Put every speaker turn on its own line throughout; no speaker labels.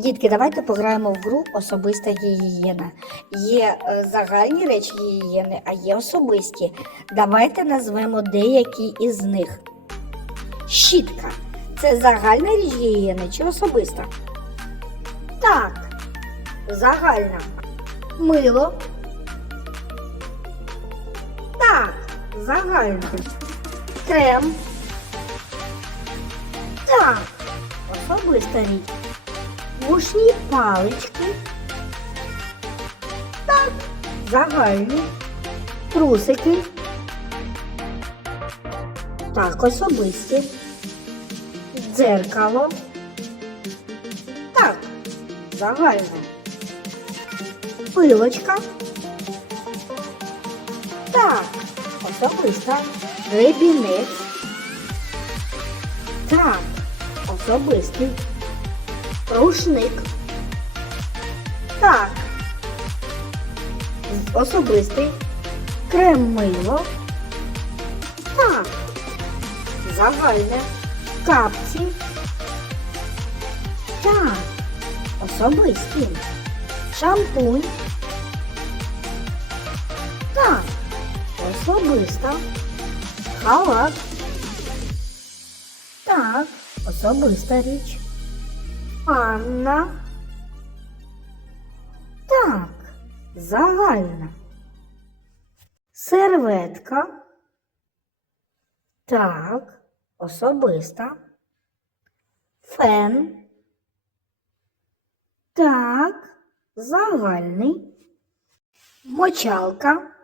Дітки, давайте пограємо в гру особиста гігієна. Є е, загальні речі гігієни, а є особисті. Давайте назвемо деякі із них. Щітка. Це загальна річ гігієни чи особиста? Так, загальна. Мило. Так, загальна. Крем. Так, особиста річ. Мушні палички. Так, загальні. Трусики. Так, особисті. Дзеркало. Так, загальне. Пилочка. Так, особиста. Гребінець. Так, особистий. Рушник. Так. Особистий. Крем мило. Так. Загальне. Капці. Так. Особисті. Шампунь. Так. Особиста. Халат. Так. Особиста річ. Анна. Так, загальна. Серветка. Так, особиста. Фен. Так, загальний. Мочалка.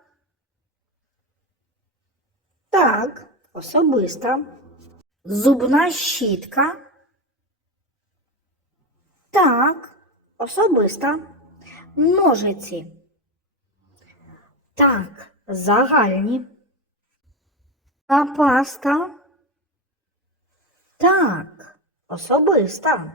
Так, особиста. Зубна щітка. Так, особиста. Ножиці. Так, загальні. Та паста. Так, особиста.